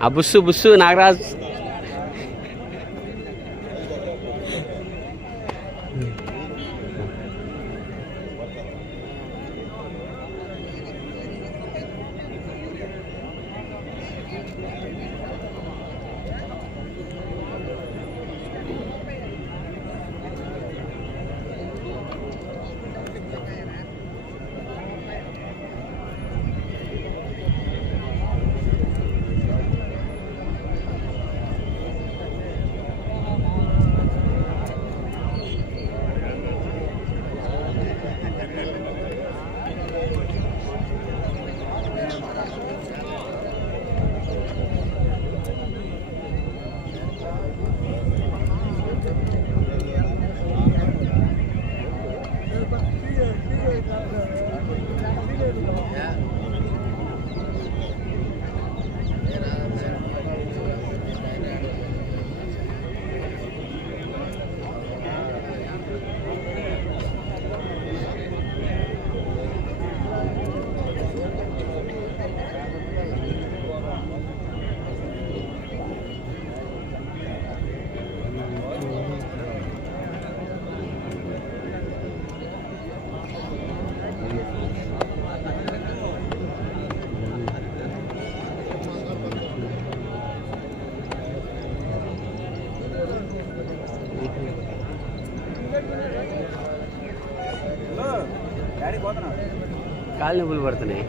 ఆ బుస్సు బుస్సు నాగరాజ్ కాళ్ళు నొప్పులు పడుతున్నాయి.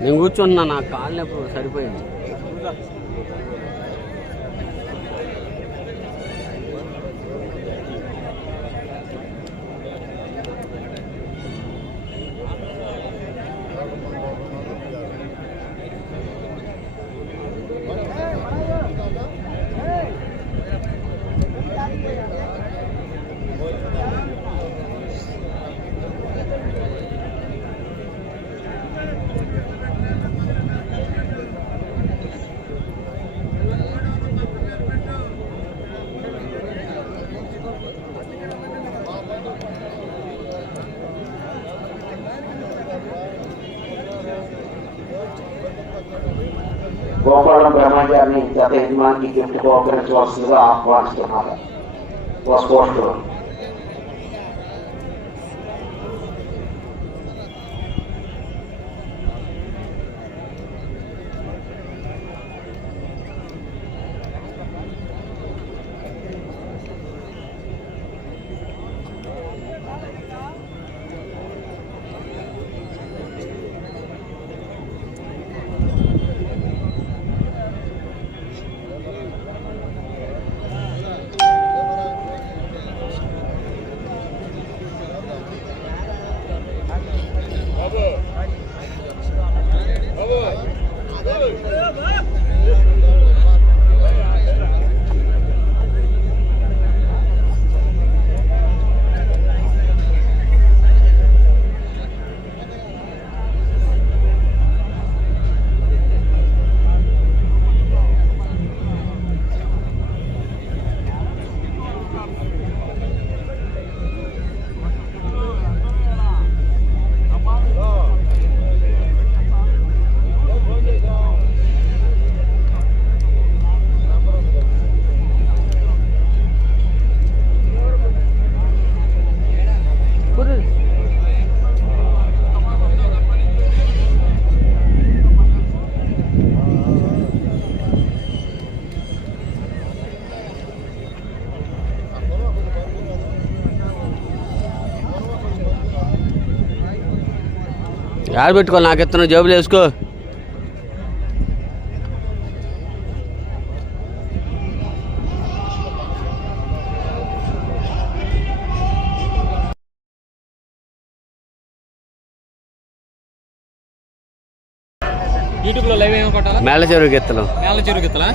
నేను కూర్చున్నా నా కాళ్ళు నొప్పులు సరిపోయింది. ولم يعطيه المال يجيب تبوك رجوع الصداع أخوان سبحانه واسكوشتون యాడ పెట్టుకో నాకు ఎత్తున్నా జేబులు వేసుకో. యూట్యూబ్లో లైవ్ ఏమో కొట్టాలా? మేళ్ళ చెరువుకి ఎత్తలు నేల చెరుకు ఎనిమిదవ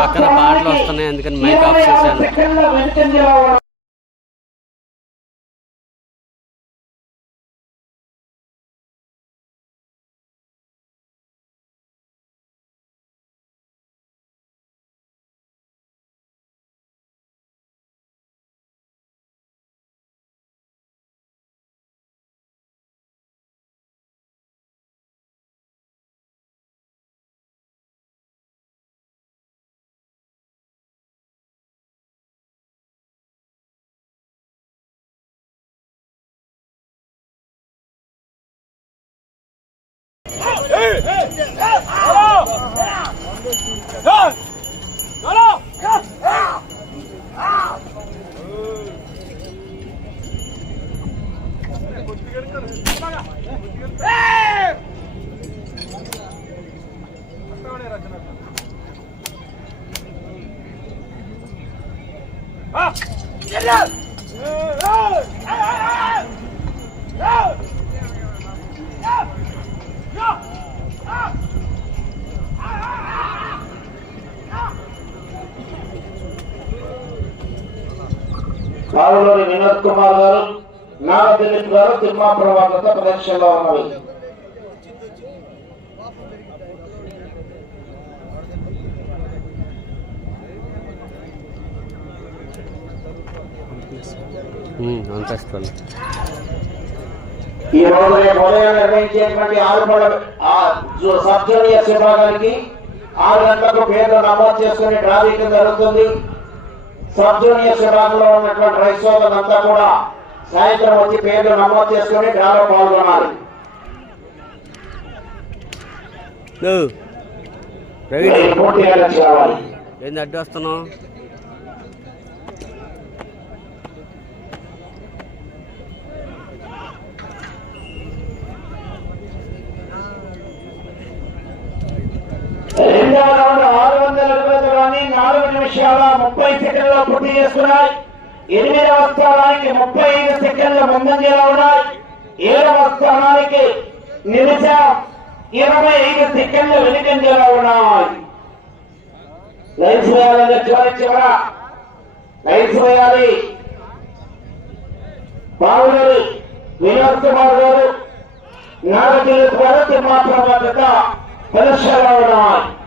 పక్కన పాటలు వస్తున్నాయి, అందుకని మైక్ ఆఫ్ చేశాను. సెకండ్ల వెనుకంజలో తిమ్మాపురం వద్ద ప్రదక్షిణలో ఉన్నవి ఈ రోజు రేపు ఉదయం నిర్వహించేటువంటి ఆరుపడ సబ్ జూనియర్ విభాగానికి ఆరు గంటలకు పేర్లు నమోదు చేసుకుని డ్రావింగ్ జరుగుతుంది. సబ్ జూనియర్ విభాగంలో ఉన్నటువంటి రైతులంతా కూడా సాయంత్రం వచ్చి పేర్లు నమోదు చేసుకుని డ్రాలో పాల్గొనాలి. ఏంది అడ్డు వస్తున్నావు రెండవ రౌండ్ ఆరు వందల దూరాన్ని నాలుగు నిమిషాల ముప్పై సెకండ్ల పూర్తి చేసుకున్నాయి. ఎనిమిదవ స్థానానికి ముప్పై ఐదు సెకండ్ల ముందంజలో ఉన్నాయి. ఏడవ స్థానానికి నిమిషం ఇరవై ఐదు సెకండ్ల వెనుకంజలో ఉన్నాయి. లైన్స్ వేయాలి చివరి చివర. లైన్స్ వేయాలి. బాగుంది వినోద్ కుమార్ గారు నాగతిలు గారు తిమ్మాపురం వద్ద పరీక్షలో ఉన్నాయి.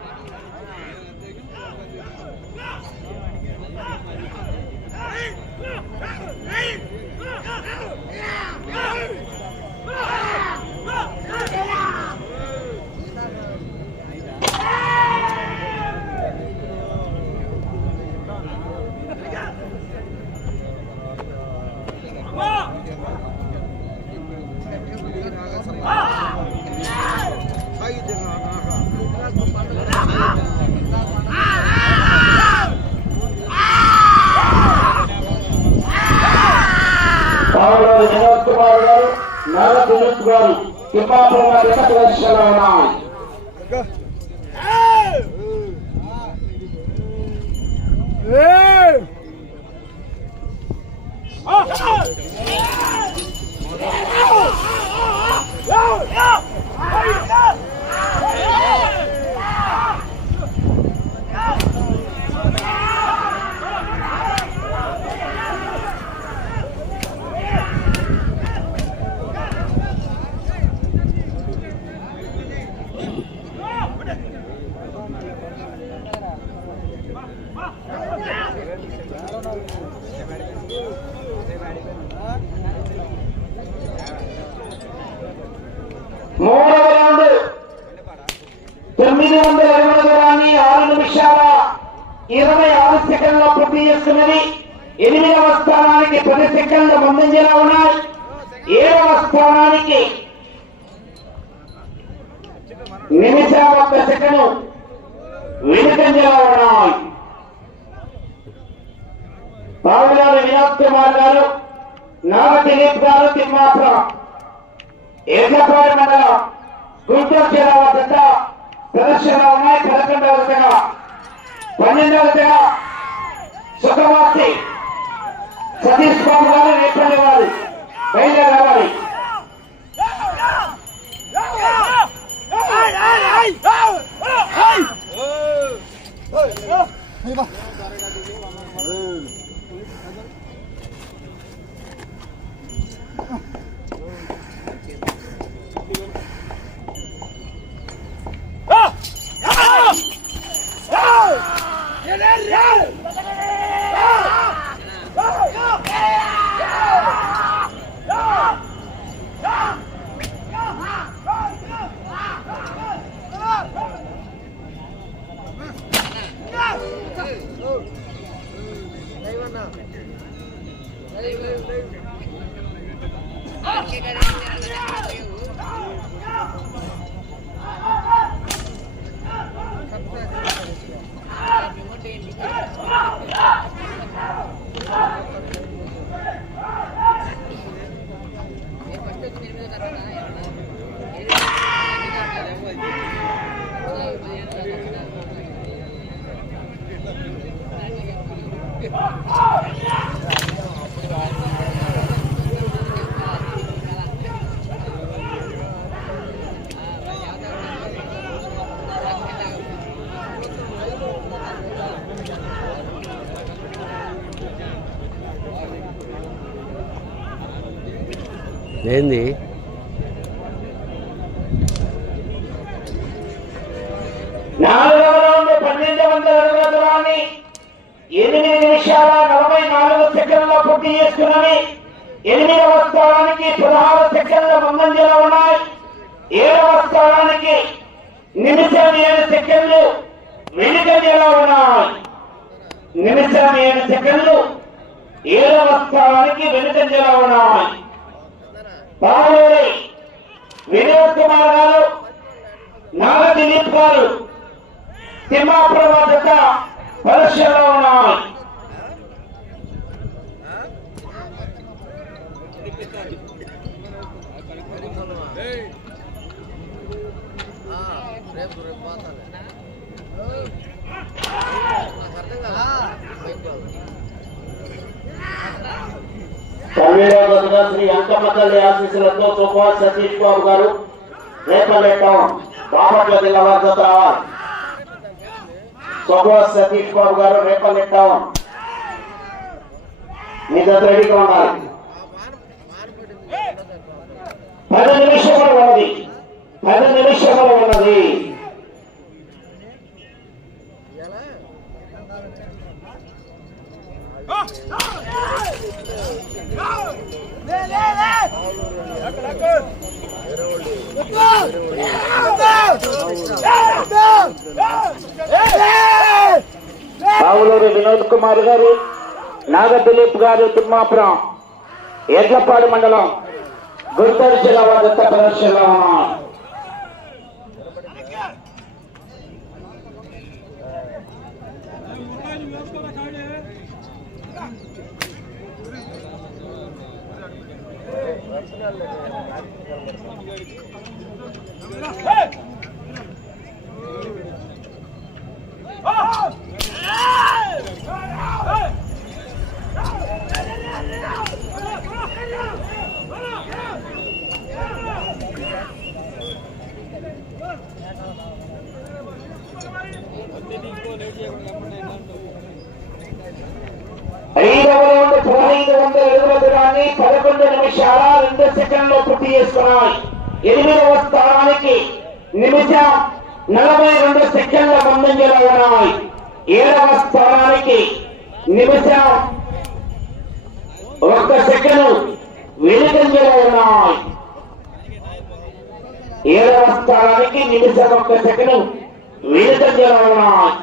గారు తిమ్మాపురం వద్ద పరీక్షలో ఉన్నాయి మూడవ రౌండ్ తొమ్మిది వందల ఇరవై దూరాన్ని ఆరు నిమిషాల ఇరవై ఆరు సెకండ్ల పూర్తి చేసుకున్నది ఎనిమిదవ స్థానానికి పది సెకండ్ల ఉన్నాయి ఏడవ స్థానానికి నిమిషం ఒక్క సెకండ్ వెనుకంజలో ఉన్నాయి బాబుగారు వినోద్ కుమార్ గారు నాగ దిలీప్ గారు తిమ్మాపురం ఏకపాడి మండలం గుంటూరు జిల్లా వద్ద ప్రదర్శన ఉన్నాయి. పదకొండవ తెగ పన్నెండవ తెగ సుఖవార్తి సతీష్ బాబు గారు రేపల్లె వారు బయలుదేరి రావాలి Get it, get it! ఏంది? నాలుగవ రౌండ్ పన్నెండు వందల అడుగుల దూరాన్ని ఎనిమిది నిమిషాల నలభై నాలుగు సెకండ్ల పూర్తి చేసుకున్నవి ఎనిమిదవ స్థానానికి పదహారు సెకండ్ల ముందంజలో ఉన్నాయి. ఏడవ స్థానానికి నిమిషం ఏడు సెకండ్లు వెనుకంజలో ఉన్నాయి. నిమిషం ఏడు సెకండ్లు ఏడవ స్థానానికి వెనుకంజలో ఉన్నాయి. బాబులేరి వినోద్ కుమార్ గారు నాగ దిలీప్ గారు తిమ్మాపురం వద్ద పరీక్షలో ఉన్నాయి తమిళనాడుగా శ్రీ అంకమ్మ తల్లి ఆశీస్సులతో తుఫా సతీష్ బాబు గారు రేపల్లె టౌన్ బాపట్ల జిల్లా వారి రావాలి. సోమా సతీష్ బాబు గారు రేపల్లె టౌన్ మీ జత రెడీగా ఉండాలి. పది నిమిషములు ఉన్నది. పది నిమిషములు ఉన్నది. బావులూరు వినోద్ కుమార్ గారు నాగ దిలీప్ గారు తిమ్మాపురం ఎడ్లపాడు మండలం గుంటూరు జిల్లా వారి ప్రదర్శన ప్రదర్శనలో ఉన్నారు ఐదవ రౌండ్ పదహైదు వందల అడుగుల దూరాన్ని రెండు నిమిషాల రెండు సెకండ్లు పూర్తి చేసుకున్నాయి. ఎనిమిదవ స్థానానికి నిమిషం నలభై రెండు సెకండ్ల ముందంజలో ఉన్నాయి. ఏడవ స్థానానికి నిమిషం ఒక్క సెకండ్ వెనుకంజలో ఉన్నాయి. ఏడవ స్థానానికి నిమిషం ఒక్క సెకండ్ వెనుకంజలో ఉన్నాయి.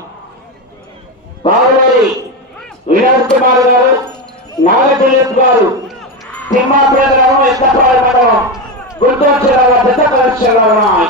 బాగుంది వినోద్ కుమార్ గారు నాగదిలీప్ గారు తిమ్మాపురం గ్రామం ఎత్తపాడు మండలం గుర్తొచ్చేలా పెద్ద పరీక్షలో ఉన్నాయి.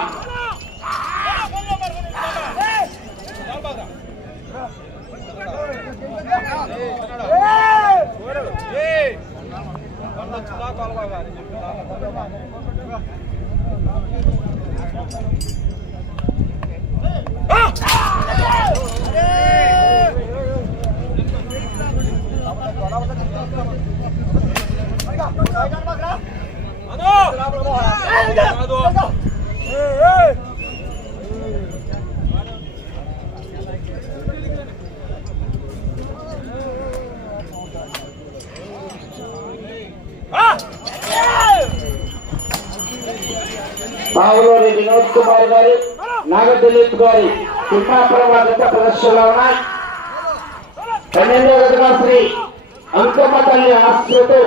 బావులోని వినోద్ కుమార్ గారు నాగ దిలీప్ గారు తిమ్మాపురం వారి జత ప్రదర్శనలో ఉన్నాయి పన్నెండవ విధంగా శ్రీ అంకమ్మ తల్లి ఆశ్రతో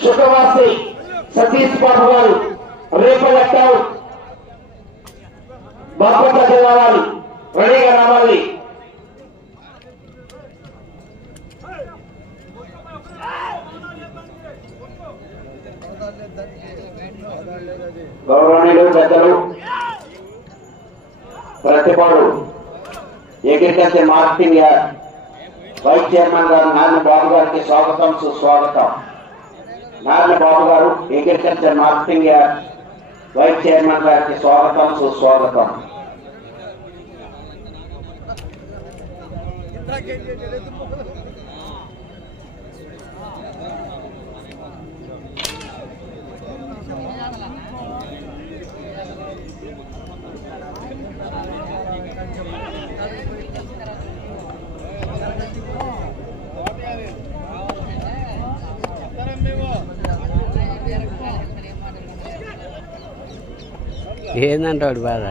శుభవాసి సతీష్ బాబు గారు రేపలెట్టావు బాపట్ల జిల్లా వారు రెడీగా రావాలి. గౌరవనీయులు పెద్దలు Prathipadu agriculture marketing vice chairman గారు నాన్న బాబు గారికి స్వాగతం సుస్వాగతం. నారాయణ బాబు గారు agriculture marketing yard vice chairman గారికి స్వాగతం సుస్వాగతం. ఏందంటాడు బాధ?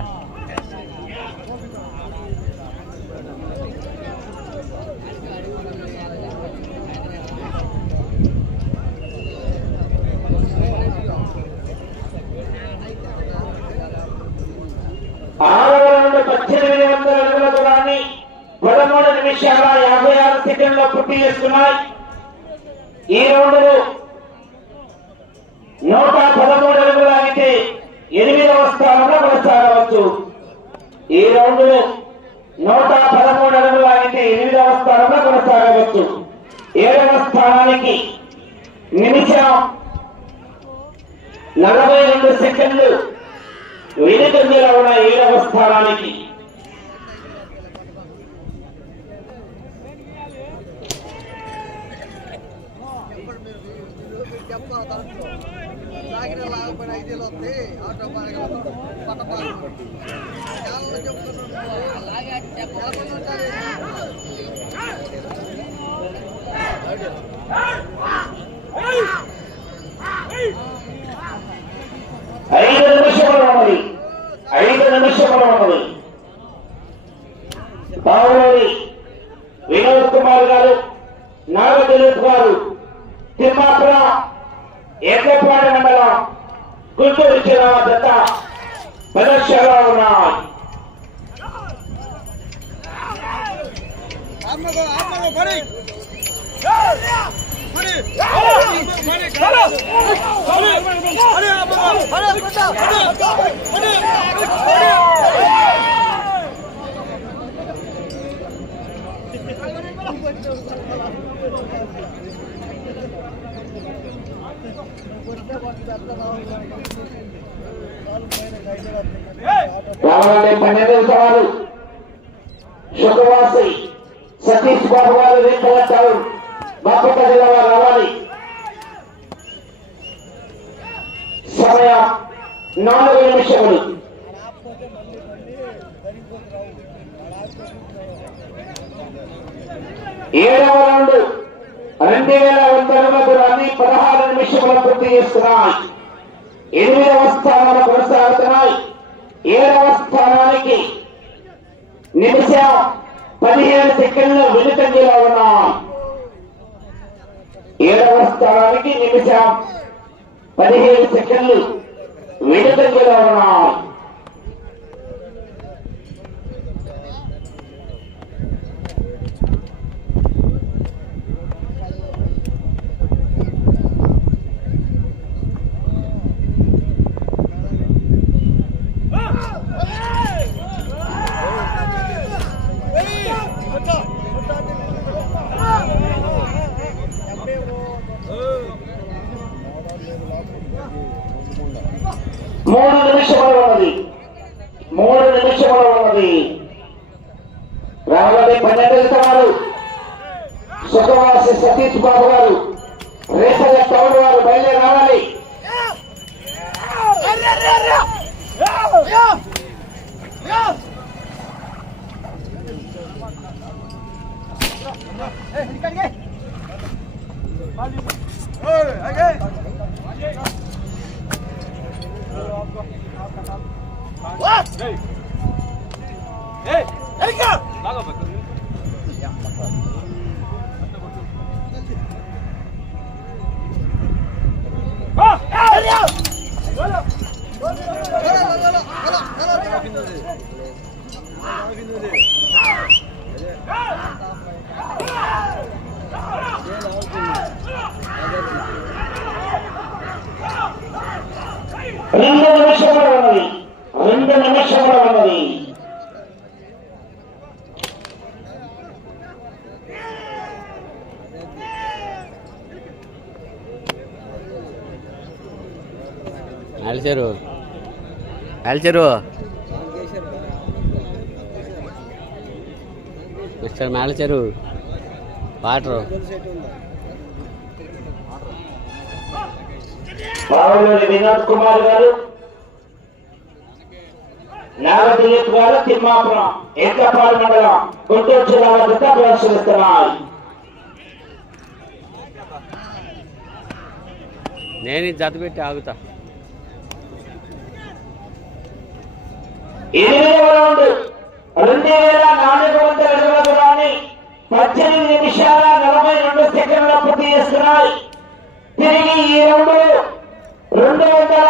ఆరవ నుండి పద్దెనిమిది వందల అడుగుల దూరాన్ని పదమూడు నిమిషాల యాభై ఆరు సెకండ్లో పూర్తి చేసుకున్నాయి ఈ నూట పదమూడు ఎనిమిదవ స్థానంలో కొనసాగవచ్చు ఈ రౌండ్లు నూట పదమూడు అడుగులు అయితే ఎనిమిదవ స్థానంలో కొనసాగవచ్చు ఏడవ స్థానానికి నిమిషం నలభై రెండు సెకండ్లు వెనుకంజలో ఉన్న ఏడవ స్థానానికి. సాగిన నలభై ఐదేళ్ళు వస్తే ఆటో పాడగల పట్ట పాడు చెప్తున్నాడు ఐదు నిమిషములు ఉన్నది. ఐదు నిమిషములు ఉన్నది. బావులోని వినోద్ కుమార్ గారు నాగ గారు తిమ్మాపురం మండలం గుంటూరు జిల్లా జత ప్రదర్శనలో ఉన్నాయి అమ్మగో అమ్మగో పడి పడి పడి చలో పడి అమ్మగో పడి పడి పడి రావాలంటే పన్నెండు సవాలు శుభవాసి సతీష్ బాబు గారు రేపు బాపట్ల జిల్లా వారు రావాలి సమయం నాలుగు నిమిషములు ఏడవ రౌండ్ రెండు వేల వంద అన్ని పదహారు నిమిషములు పూర్తి చేస్తున్నాయి ఎనిమిదవ స్థానంలో కొనసాగుతున్నాయి ఏడవ స్థానానికి నిమిషం పదిహేను సెకండ్లు వెనుకంజలో ఉన్నాం. ఏడవ స్థానానికి నిమిషం పదిహేను సెకండ్లు వెనుకంజలో ఉన్నాం. వారిని పర్యటిస్తున్నారు సుఖవాసి సతీష్ బాబు గారు రేపటి టౌన్ వారు బయలుదేరి రావాలి What? Hey! Hey! Erika! Laga bakın. రెండు నిమిషములు ఉన్నది రెండు నిమిషములు ఉన్నది అల్చరు అల్చరు మిస్టర్ మేలచెరు వాటర్. బావులూరి వినోద్ కుమార్ గారు తిమ్మాపురం మండలం గుంటూరు జిల్లా వద్ద ప్రదర్శనిస్తున్నారు నేను ఇది జత పెట్టి ఆగుతా. ఎనిమిదవ రెండు వేల నాలుగు వందల అడుగుల దూరాన్ని పద్దెనిమిది నిమిషాల నలభై రెండు సెకండ్ల పూర్తి చేస్తున్నాయి. తిరిగి ఈ రౌండ్ రెండు వందల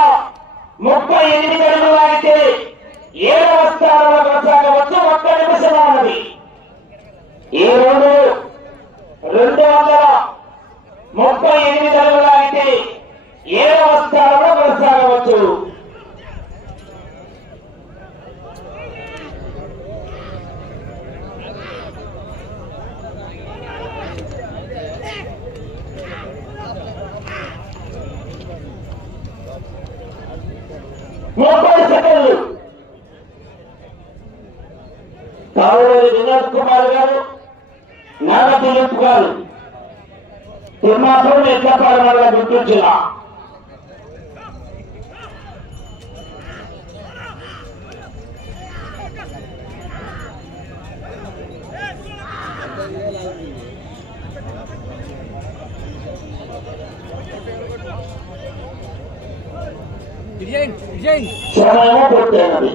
ముప్పై ఎనిమిది అడుగులు అయితే ఏడవ స్థానంలో కొనసాగవచ్చు. ఒక్క నిమిషం ఉన్నది ఈ రౌండ్ రెండు వందల ముప్పై ఎనిమిది అడుగులు అయితే ఏడవ స్థానంలో కొనసాగవచ్చు ముప్పై సెకండ్లు కావూరి వినోద్ కుమార్ గారు నాగ దిలీప్ గారు తిమ్మాపురం ఎట్లపాడు మండలం గుంటూరు జిల్లా విజయ్ విజయ్ సమయము పూర్తయినది